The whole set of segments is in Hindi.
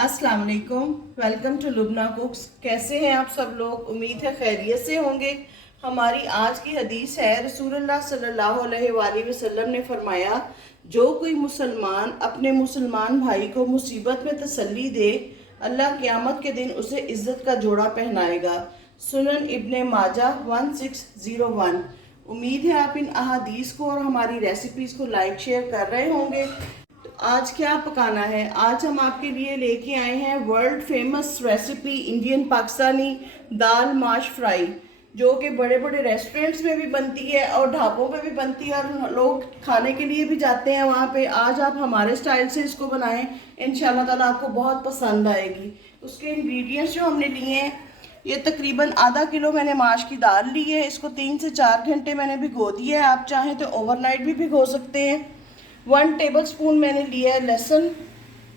अस्सलाम वालेकुम। Welcome to Lubna cooks. कैसे हैं आप सब लोग? उम्मीद है खैरियत से होंगे। हमारी आज की हदीस है, रसूलुल्लाह सल्लल्लाहु अलैहि वसल्लम ने फरमाया, जो कोई मुसलमान अपने मुसलमान भाई को मुसीबत में तसल्ली दे, अल्लाह क़यामत के दिन उसे इज़्ज़त का जोड़ा पहनाएगा। सुनन इब्ने माजा 1601। उम्मीद है आप इन अहादीस को और हमारी रेसिपीज़ को लाइक शेयर कर रहे होंगे। आज क्या पकाना है? आज हम आपके लिए लेके आए हैं world famous recipe Indian Pakistani dal mash fry, जो कि बड़े बड़े रेस्टोरेंट्स में भी बनती है और ढाबों पे भी बनती है और लोग खाने के लिए भी जाते हैं वहाँ पे। आज आप हमारे स्टाइल से इसको बनाएं, इंशाल्लाह ताला आपको बहुत पसंद आएगी। उसके इंग्रेडिएंट्स जो हमने लिए हैं, ये तकरीबन आधा किलो मैंने माश की दाल ली है। इसको 3 से 4 घंटे मैंने भिगो दिया है। आप चाहें तो ओवरनाइट भी भिगो सकते हैं। 1 टेबल स्पून मैंने लिया है लहसुन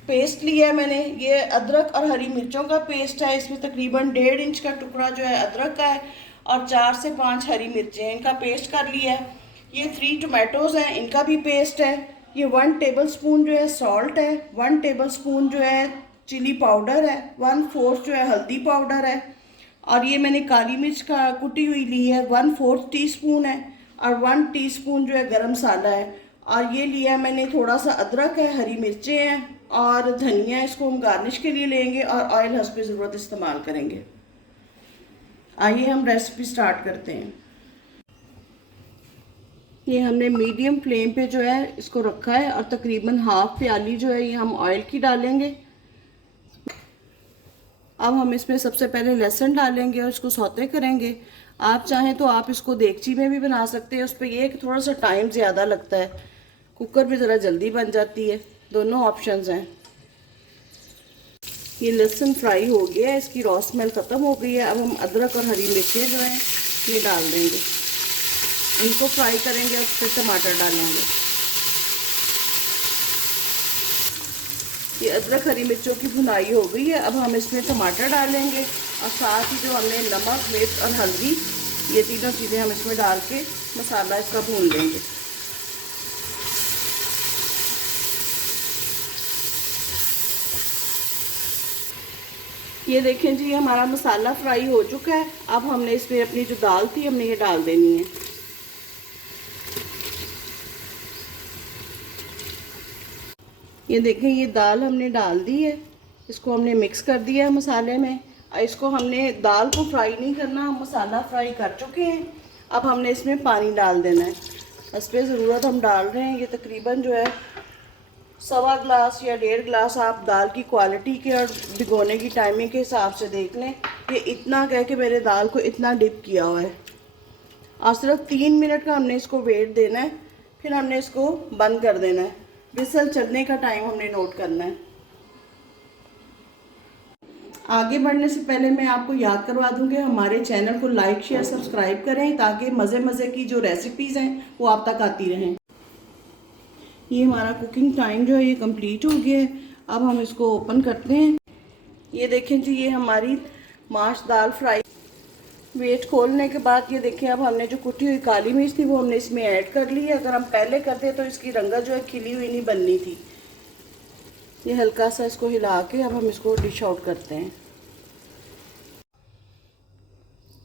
पेस्ट लिया है मैंने। ये अदरक और हरी मिर्चों का पेस्ट है। इसमें तकरीबन 1.5 इंच का टुकड़ा जो है अदरक का है और 4 से 5 हरी मिर्चें, इनका पेस्ट कर लिया है। ये 3 टमाटोज़ हैं, इनका भी पेस्ट है। ये 1 टेबल स्पून जो है सॉल्ट है, 1 टेबल स्पून जो है चिली पाउडर है, 1/4 जो है हल्दी पाउडर है, और ये मैंने काली मिर्च का कुटी हुई ली है 1/4 टीस्पून है, और 1 टीस्पून जो है गरम मसाला है। और ये लिया मैंने थोड़ा सा अदरक है, हरी मिर्चें हैं और धनिया। इसको हम गार्निश के लिए लेंगे और ऑयल हस्ब ज़रूरत इस्तेमाल करेंगे। आइए हम रेसिपी स्टार्ट करते हैं। ये हमने मीडियम फ्लेम पे जो है इसको रखा है और तकरीबन हाफ प्याली जो है ये हम ऑयल की डालेंगे। अब हम इसमें सबसे पहले लहसुन डालेंगे और इसको सौते करेंगे। आप चाहें तो आप इसको देगची में भी बना सकते हैं। उस पर यह कि थोड़ा सा टाइम ज़्यादा लगता है, कुकर भी ज़रा जल्दी बन जाती है। दोनों ऑप्शंस हैं। ये लहसुन फ्राई हो गया है, इसकी रॉ स्मेल ख़त्म हो गई है। अब हम अदरक और हरी मिर्चें जो हैं ये डाल देंगे, इनको फ्राई करेंगे और फिर टमाटर डालेंगे। ये अदरक हरी मिर्चों की भुनाई हो गई है। अब हम इसमें टमाटर डालेंगे और साथ ही जो हमने नमक, मिर्च और हल्दी, ये तीनों चीज़ें हम इसमें डाल के मसाला इसका भून लेंगे। ये देखें जी, हमारा मसाला फ्राई हो चुका है। अब हमने इसमें अपनी जो दाल थी हमने ये डाल देनी है। ये देखें, ये दाल हमने डाल दी है, इसको हमने मिक्स कर दिया है मसाले में। इसको हमने दाल को फ्राई नहीं करना, हम मसाला फ्राई कर चुके हैं। अब हमने इसमें पानी डाल देना है। इस पर ज़रूरत हम डाल रहे हैं। ये तकरीबन जो है 1.25 गिलास या 1.5 गिलास, आप दाल की क्वालिटी के और भिगोने की टाइमिंग के हिसाब से देख लें। ये इतना कह के मैंने दाल को इतना डिप किया हुआ है। और सिर्फ 3 मिनट का हमने इसको वेट देना है, फिर हमने इसको बंद कर देना है। विसल चलने का टाइम हमने नोट करना है। आगे बढ़ने से पहले मैं आपको याद करवा दूं कि हमारे चैनल को लाइक शेयर सब्सक्राइब करें, ताकि मज़े मज़े की जो रेसिपीज़ हैं वो आप तक आती रहें। ये हमारा कुकिंग टाइम जो है ये कंप्लीट हो गया है। अब हम इसको ओपन करते हैं। ये देखें जी, ये हमारी माश दाल फ्राई। वेट खोलने के बाद ये देखें, अब हमने जो कुटी हुई काली मिर्च थी वो हमने इसमें ऐड कर ली है। अगर हम पहले करते तो इसकी रंगत जो है खिली हुई नहीं बननी थी। ये हल्का सा इसको हिला के अब हम इसको डिश आउट करते हैं।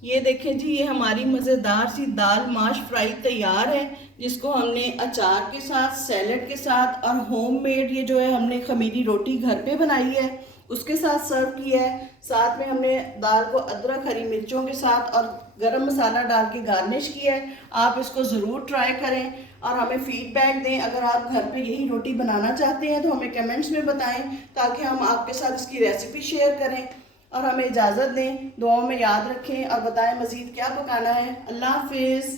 ये देखें जी, ये हमारी मज़ेदार सी दाल माश फ्राई तैयार है, जिसको हमने अचार के साथ, सैलड के साथ और होममेड ये जो है हमने खमीरी रोटी घर पे बनाई है उसके साथ सर्व किया है। साथ में हमने दाल को अदरक हरी मिर्चों के साथ और गरम मसाला डाल के गार्निश किया है। आप इसको ज़रूर ट्राई करें और हमें फीडबैक दें। अगर आप घर पे यही रोटी बनाना चाहते हैं तो हमें कमेंट्स में बताएं, ताकि हम आपके साथ इसकी रेसिपी शेयर करें। और हमें इजाज़त दें, दुआओं में याद रखें और बताएं मज़ीद क्या पकाना है। अल्लाह हाफिज़।